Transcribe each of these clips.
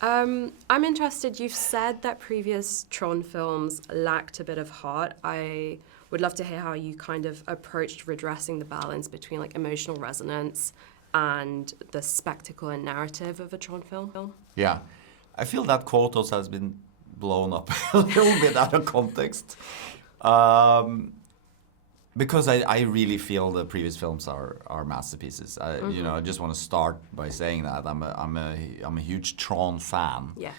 I'm interested. You've said that previous Tron films lacked a bit of heart. I would love to hear how you kind of approached redressing the balance between like emotional resonance and the spectacle and narrative of a Tron film. Yeah, I feel that quote also has been blown up a little bit out of context. Because I really feel the previous films are masterpieces. I just want to start by saying that I'm a huge Tron fan. Yeah.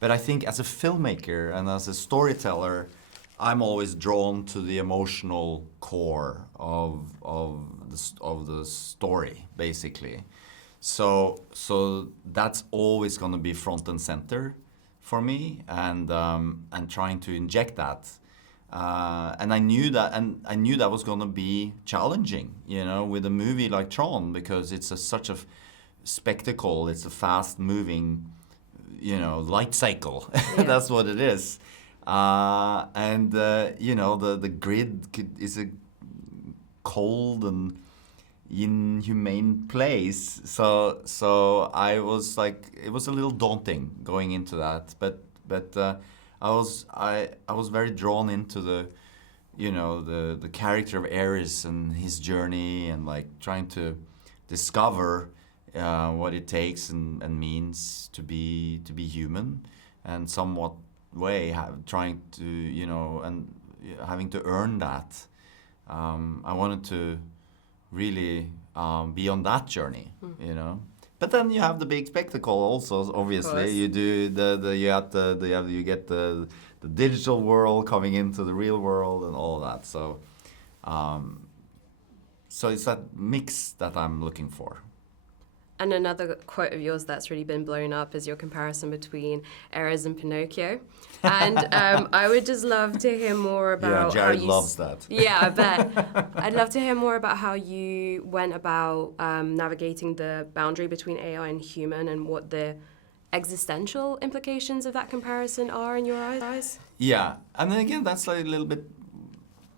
But I think as a filmmaker and as a storyteller, I'm always drawn to the emotional core of the story, basically. So that's always going to be front and center for me, and trying to inject that. And I knew that was going to be challenging, with a movie like Tron, because it's such a spectacle. It's a fast-moving, light cycle. Yeah. That's what it is. The grid is a cold and inhumane place. So I was like, it was a little daunting going into that, but I was very drawn into the character of ARES and his journey, and like trying to discover what it takes and means to be human, and somewhat trying to and having to earn that. I wanted to really be on that journey, But then you have the big spectacle also. Obviously, you do you get the digital world coming into the real world and all that. So, so it's that mix that I'm looking for. And another quote of yours that's really been blown up is your comparison between ARES and Pinocchio. And I would just love to hear more about Jared loves that. Yeah, I bet. I'd love to hear more about how you went about navigating the boundary between AI and human, and what the existential implications of that comparison are in your eyes. Yeah, and then again, that's like a little bit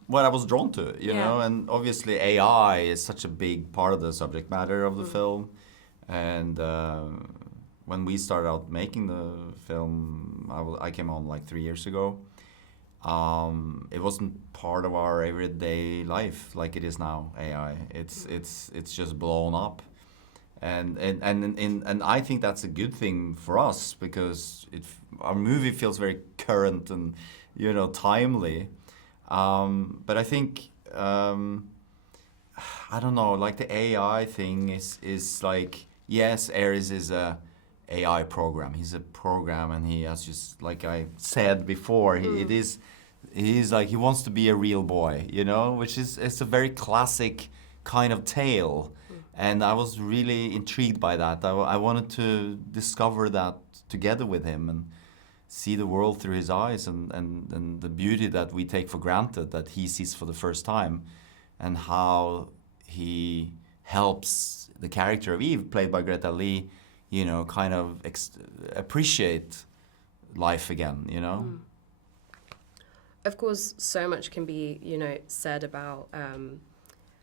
what I was drawn to, and obviously AI is such a big part of the subject matter of the film. And when we started out making the film, I came on like 3 years ago. It wasn't part of our everyday life like it is now. AI, it's just blown up, and I think that's a good thing for us, because our movie feels very current and timely. But I think I don't know, like the AI thing is like. Yes, ARES is a AI program. He's a program, and he has, just like I said before, he's like, he wants to be a real boy, which it's a very classic kind of tale. And I was really intrigued by that. I wanted to discover that together with him and see the world through his eyes, and the beauty that we take for granted that he sees for the first time, and how he helps the character of Eve, played by Greta Lee, kind of appreciate life again, Of course, so much can be, said about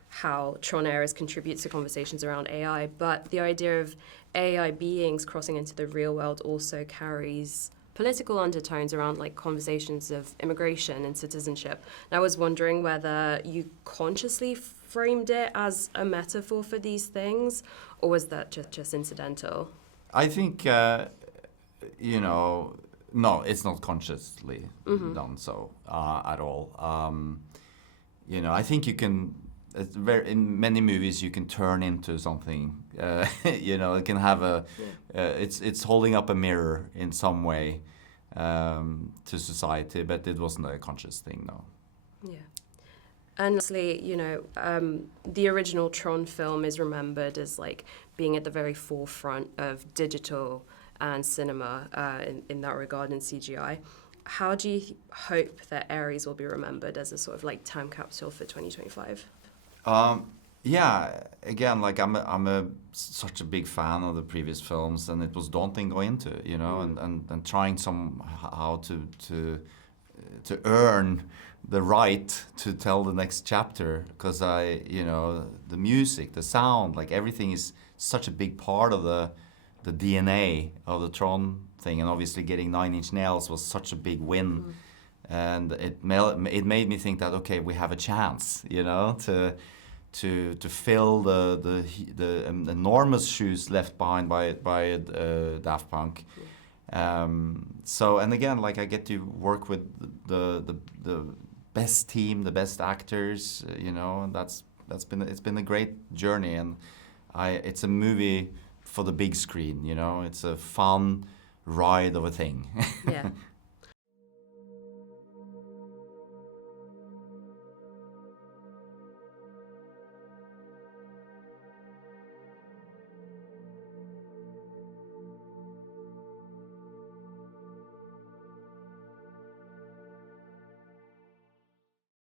how Tron ARES contributes to conversations around AI, but the idea of AI beings crossing into the real world also carries political undertones around like conversations of immigration and citizenship. And I was wondering whether you consciously framed it as a metaphor for these things, or was that just incidental? I think, no, it's not consciously done so at all. I think you can, in many movies you can turn into something, it can have it's holding up a mirror in some way to society, but it wasn't a conscious thing, no. Yeah. And lastly, the original Tron film is remembered as like being at the very forefront of digital and cinema in that regard, in CGI. How do you hope that ARES will be remembered as a sort of like time capsule for 2025? Yeah, again, like I'm such a big fan of the previous films, and it was daunting going into it, and trying somehow to earn the right to tell the next chapter, because the music, the sound, like everything is such a big part of the the DNA of the Tron thing, and obviously getting Nine Inch Nails was such a big win, and it made me think that okay, we have a chance, you know, to fill the enormous shoes left behind by Daft Punk. So, and again, like I get to work with the best team, the best actors, you know, and it's been a great journey, and it's a movie for the big screen, you know. It's a fun ride of a thing. Yeah.